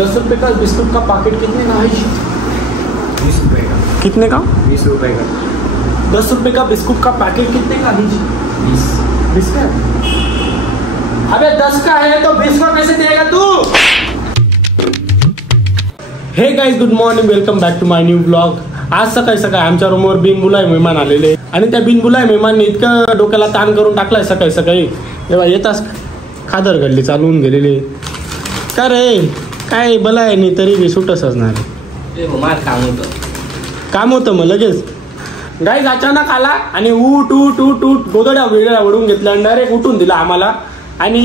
10 रुपये का बिस्कुट का पैकेट कितने का है? 20 रुपये का। कितने का? 20 रुपये का। 10 रुपये का बिस्कुट का पैकेट कितने का है? 20 का। अबे 10 का है तो 20 का कैसे देगा तू? Hey guys, good morning, welcome back to my new blog. आज सकाळी सकाळी आमच्या रूमवर बिनबुलाय मेहमान आलेले आणि त्या बिनबुलाय मेहमानने इतकं डोक्याला ताण करून टाकलाय सकाळी सकाळी. तेव्हा येताच खादर घडली चालवून गेलेले. का रे काय बलाय नाही तरी मी सुटच असणार. काम होतं मग लगेच. गाईज अचानक आला आणि उठ उठ उठ उठ गोदड्या वेगळ्या ओढून घेतल्या आणि डायरेक्ट उठून दिला आम्हाला. आणि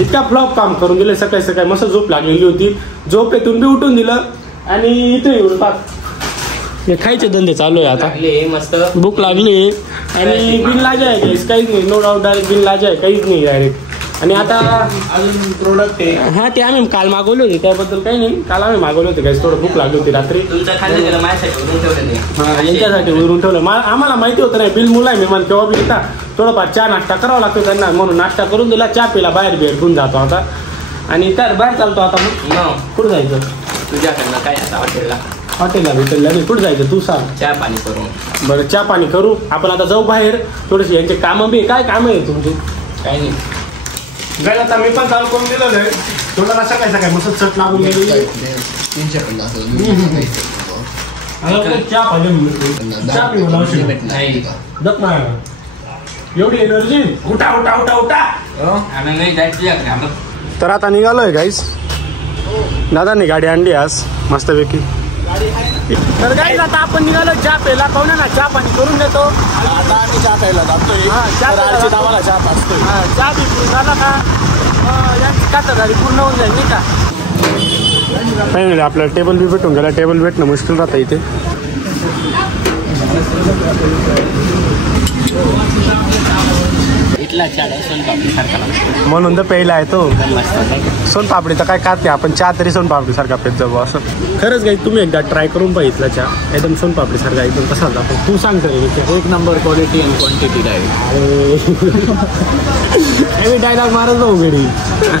इतका फ्लॉप काम करून दिलं. सकाळी सकाळी मस्त झोप लागलेली होती. झोपेतून बी उठून दिलं आणि इथे येऊन हे खायचे धंदे चालू आहे आता. मस्त भूक लागली आणि बिन लाजा आहे काहीच नाही. नो डाऊट डायरेक्ट बिन लाजा आहे काहीच नाही डायरेक्ट. आणि आता अजून प्रोडक्ट आहे. हा ते आम्ही काल मागवले होते त्याबद्दल काही नाही. काल आम्ही मागवले होते काही थोडं भूक लागली होती रात्री. यांच्यासाठी उरून ठेवलं. आम्हाला माहिती होतं नाही बिल मुलं आहे मेहमान केव्हा बी येतात थोडंफार चहा नाश्ता करावा लागतो त्यांना म्हणून नाश्ता करून दिला. चहा पिला बाहेर घेऊन जातो आता आणि त्या बाहेर चालतो आता. मग कुठं जायचं तुझ्याकडनं काय आता हॉटेलला भेटेलला नाही. कुठं जायचं तू सांग. चहा पाणी करू. बरं चहा पाणी करू आपण आता जाऊ बाहेर. थोडीशी यांचे कामं बी काय कामं आहे तुमची? काही नाही गाईज आता मी पण चालू करून दिलेलं आहे. थोडा सकाळी सकाळी मस्त चट लागून गेली. चहा पाहिजे एवढी एनर्जी. उठा उठा उठा उठा. तर आता निघालोय गाईज. दादांनी गाडी आणली आज मस्तपैकी. तर गाईज आता आपण निघालो चहा प्यायला. पाहुण्या ना चहा पाणी करून देतो. आता आम्ही चहा प्यायला जातोय. आम्हाला चहा पाचतोय. चहा बी झाला का यांची कातर गाडी पूर्ण होऊन जाईल नाही का. काही नाही आपल्याला टेबल बी भेटून गेला. टेबल भेटणं मुश्किल राहतं इथे. म्हणून तर प्यायला आहे तो सोनपापडी. तर काय खाते आपण चहा तरी सोनपापडी सारखा पेत जाऊ असं. खरंच काही तुम्ही एकदा ट्राय करून बघितलं चहा एकदम सोनपापडी सारखा एकदम कसा जातो. तू सांग तरी एक number quality and quantity dialogue मारत जाऊ घरी.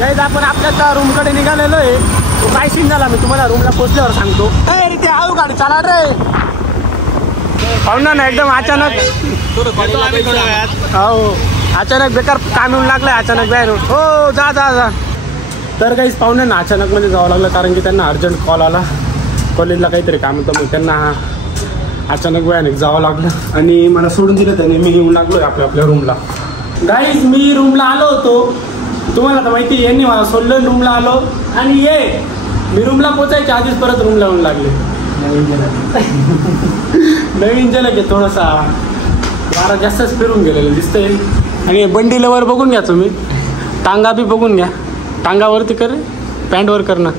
काही आपण आपल्या रूमकडे निघालेलो आहे. तो काय सीन झाला मी तुम्हाला रूमला पोहोचल्यावर सांगतो. अरे ते आऊ गाडी चाला रे. पाहुणा ना एकदम अचानक हो अचानक बेकार काम येऊन लागलाय अचानक बाहेर. हो जा जा जा. तर काहीच पाहुण्यांना अचानक मध्ये जावं लागलं कारण की त्यांना अर्जंट कॉल आला. कॉलेजला काहीतरी काम होतं मग त्यांना अचानक वेळाने जावं लागलं आणि मला सोडून दिलं त्याने. मी येऊन लागलोय आपल्या रूमला. गाईज मी रूमला आलो होतो. तुम्हाला तर माहिती यांनी मला सोडलं रूमला आलो आणि मी रूमला पोचायच्या आधीच परत रूमला येऊन लागले. नवीन जल की थोडासा वारा जास्तच फिरून गेलेलं दिसतंय. आणि बंडीला वर बघून घ्या तुम्ही. टांगा बी बघून घ्या. टांगावरती कर पॅन्टवर कर ना.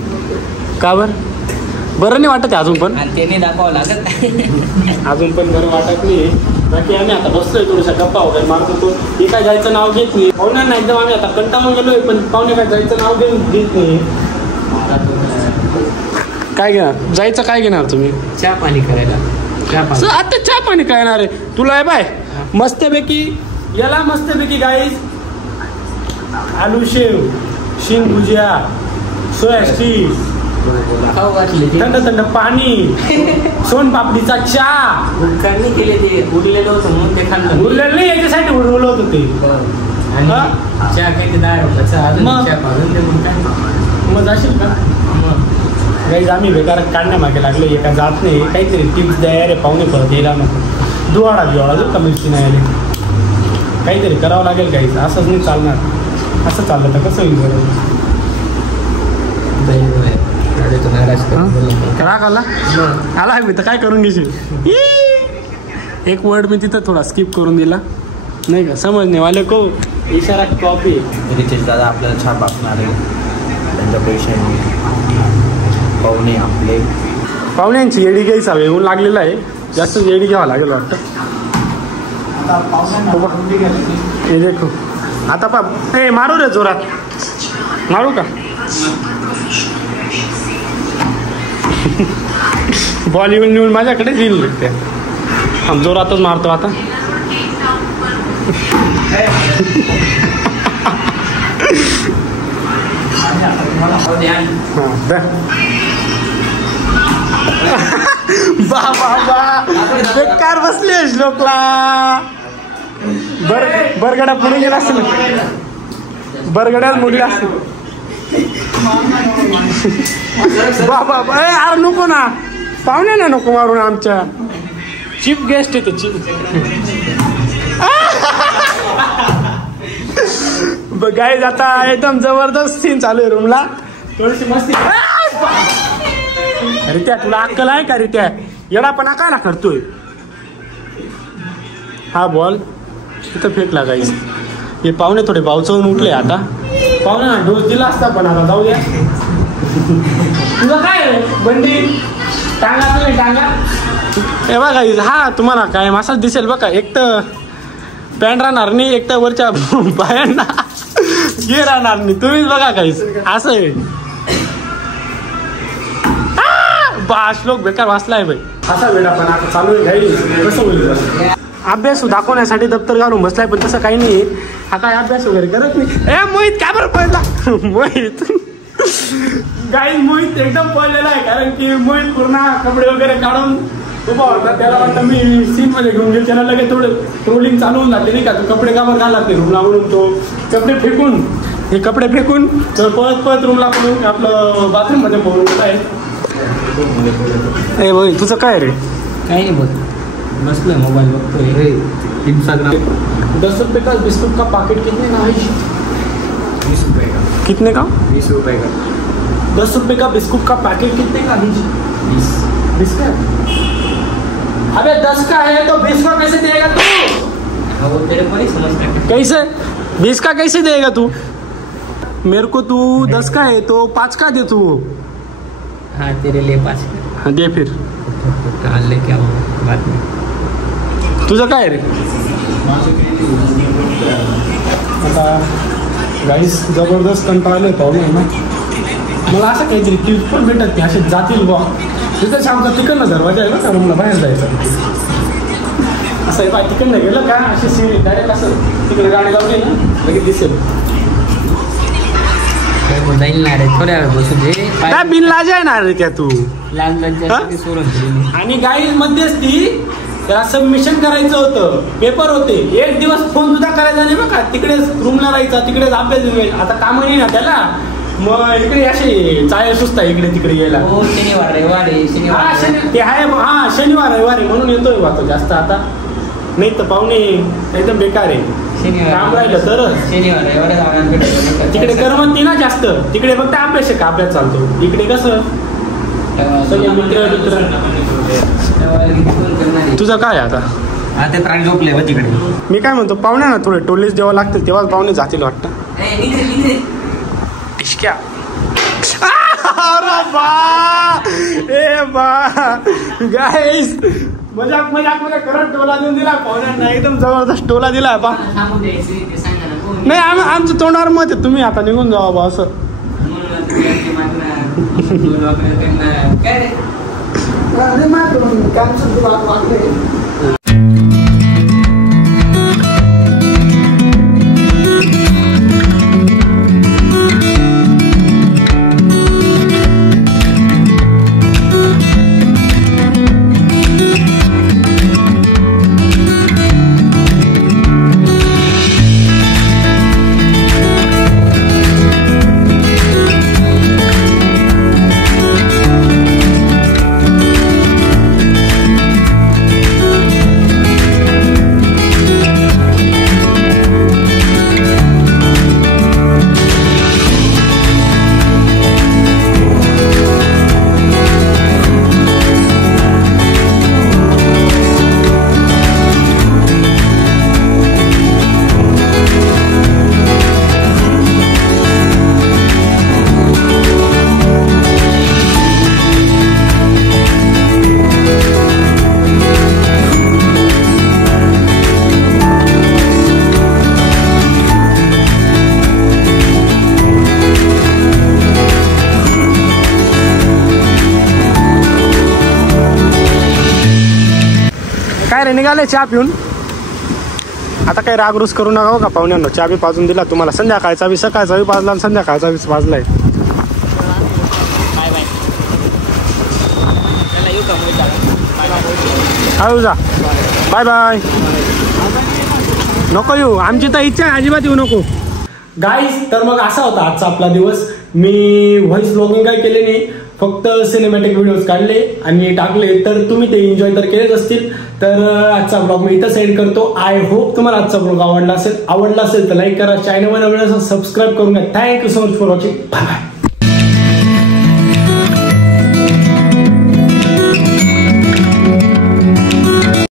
का बरं नाही वाटत अजून पण. त्याने दाखवावं लागत अजून पण बरं वाटत नाही. बाकी आम्ही आता बसतोय थोडीसा गप्पा वगैरे मारत होतो. हे काय जायचं नाव घेत नाही. पाहुण्यांना एकदम आम्ही आता कंटाळून गेलोय पण पाहुणे काय जायचं नाव घेत नाही. काय घेणार जायचं काय घेणार तुम्ही? चहा पाणी करायला. आता चहा पाणी काय येणार आहे तुला? आहे बाय मस्तपैकी याला मस्तपैकी गाईज आलू शेव शीन भुजिया सोया स्टिक थंड थंड पाणी सोनपापडीचा चहा. त्यांनी केले ते उरलेलं होतं म्हणून ते खाल्लं. उरलेलं नाही याच्यासाठी उरवलं होतं ते. चहा काही ते 10 रुपयाचा मग जाशील का? गाईज आम्ही बेकार काढण्यामागे लागलो. एका जात नाही काहीतरी टिप्स द्या रे पाहुणे परत यायला नको. दुवाडा जो का मिरची नाही आली. काहीतरी करावं लागेल काहीच. असंच नाही चालणार. असं चाललं तर कसं होईल बरं. राग आला आला मी तर काय करून घेशील. एक वर्ड मी तिथं थोडा स्किप करून दिला नाही का. समजणे वाले को इशारा कॉपी. रितेश दादा आपल्याला छान वाचणार आहे. त्यांच्या पैशाने पाहुणे आपले पाहुण्यांची येडी घ्यायचा येऊन लागलेला आहे. जास्त येडी घ्यावं लागेल वाटतं. हे देखो आता पा ए मारू रे जोरात मारू का? बॉलिवूड नेऊन माझ्याकडेच येईल ते. जोरातच मारतो आता. बेकार बसले श्लोकला. बरगडा पुढे गेला असेल, बरगड्यात मुडला असेल. बाबा अरे नको ना, पाहुणे ना नको मारून. आमच्या चीफ गेस्ट आहे ते. गाईज आता एकदम जबरदस्त सीन चालू आहे रूमला. थोडीशी मस्ती. अरे त्या तुला अक्कल आहे का रे? त्या येडापणा का ना करतोय? हा बॉल तिथं फेकला गाईज. हे पाहुणे थोडे भावचवून उठले आता. पाहुणे ना डोस दिला असता पण आता जाऊ द्या. तुझं काय बंडी टांगा तुम्ही टांगा. हे बघा हा तुम्हाला काय मासाच दिसेल बघा. एक तर पॅन्ट राहणार नाही, एक तर वरच्या बायांना हे राहणार नाही. तुम्हीच बघा काहीच असं आहे. श्लोक बेकार वाचलाय भाई. असा वेळा पण आता चालू आहे. कसं होईल? अभ्यास दाखवण्यासाठी दप्तर घालून बसलाय पण तसं काही नाही. हा काय अभ्यास वगैरे करत नाही. ए मोहित काय बरं पळला? मोहित गाईज मोहित एकदम पळलेला आहे. कारण की मोहित पूर्ण कपडे वगैरे काढून उभा होता. त्याला वाटतं मी सीन मध्ये घेऊन गेलो. त्याला लगेच थोडं ट्रोलिंग चालू होऊन जाते नाही का. तू कपडे काबर घालत नाही रूमला म्हणून तो कपडे फेकून पळत पळत रूमला म्हणून आपलं बाथरूम मध्ये पळून गेला आहे. ए भाई तुझं काय रे? काही नाही बोल, बसलोय मोबाईल बघतोय. इंस्टाग्राम. 10 रुपये का बिस्कुट का पैकेट कितने का है? 20 रुपये का. कितने का? 20 रुपये का. 10 रुपये का बिस्कुट का पैकेट कितने का है? 20 का. अबे 10 का है तो 20 का कैसे देगा तू? वो तेरे को नहीं समझता क्या? कैसे 20 का कैसे देगा तू? मेरे को तू 10 का है तो 5 का दे तू. हाँ तेरे लिए 5. हाँ दे फिर. कहाँ लेके आओ बाद में. तुझं काय रे? आता गाईस जबरदस्त कंटाळले पाहुणे ना. मला असं काहीतरी टिप्स पण भेटत की असे जातील बा. तिथं आमचा तिकडनं दरवाजा आहे ना रूमला बाहेर जायचं. असं आहे बाय तिकडनं गेलं का असे सीन डायरेक्ट असं तिकडे गाडी लावली ना लगेच दिसेल. जाईल ना रे थोड्या वेळ बसू दे. काय बिन लाज आहे ना रे त्या तू. आणि गाईज मध्येच ती त्याला सबमिशन करायचं होतं. पेपर होते. एक दिवस फोन सुद्धा करायचा नाही बघा. तिकडेच रूमला राहायचा, तिकडेच अभ्यास होईल. आता काम नाही ना त्याला. मग इकडे असे चाळे सुचता इकडे तिकडे यायला. शनिवार रविवारी ते आहे. हा शनिवार रविवारी म्हणून येतोय बा तो जास्त आता. नाही तर पाहुणे एकदम बेकार आहे. काम राहिलं तर शनिवार रविवारी तिकडे करमत नाही ना जास्त. तिकडे फक्त अभ्यास आहे का अभ्यास चालतो. इकडे कसं सगळे मित्र. तुझं काय आता? ते प्राणी झोपले व तिकडे. मी काय म्हणतो पाहुणे ना थोडे टोलेच जेव्हा लागतील तेव्हा पाहुणे जातील वाटतं. टिशक्या. अरे बा ए बा गाईस मजाक मध्ये करंट टोला देऊन दिला पाहुण्यांना. एकदम जबरदस्त टोला दिला बा. नाही आमचं तोंडावर मत आहे. तुम्ही आता निघून जावा बा असं. काय रे निघाले चहा पिऊन? आता काही रागरूस करू नका का पाहुण्यांना. चहा बी पाजून दिला तुम्हाला. संध्याकाळचा बी सकाळचा बी पाजला आणि संध्याकाळचा बी पाजलाय. हळू जा. Bye bye. नको येऊ, आमची तर इच्छा अजिबात येऊ नको गाईज. तर मग असा होता आजचा आपला दिवस. मी व्हॉइस ब्लॉगिंग काय केले नाही, फक्त सिनेमॅटिक व्हिडिओज काढले आणि टाकले. तर तुम्ही ते एन्जॉय तर केलेच असतील. तर आजचा ब्लॉग मी इथं सेंड करतो. आय होप तुम्हाला आजचा ब्लॉग आवडला असेल तर लाईक करा, चॅनलवर सबस्क्राईब करून घ्या. Thank you so much for watching. Bye bye.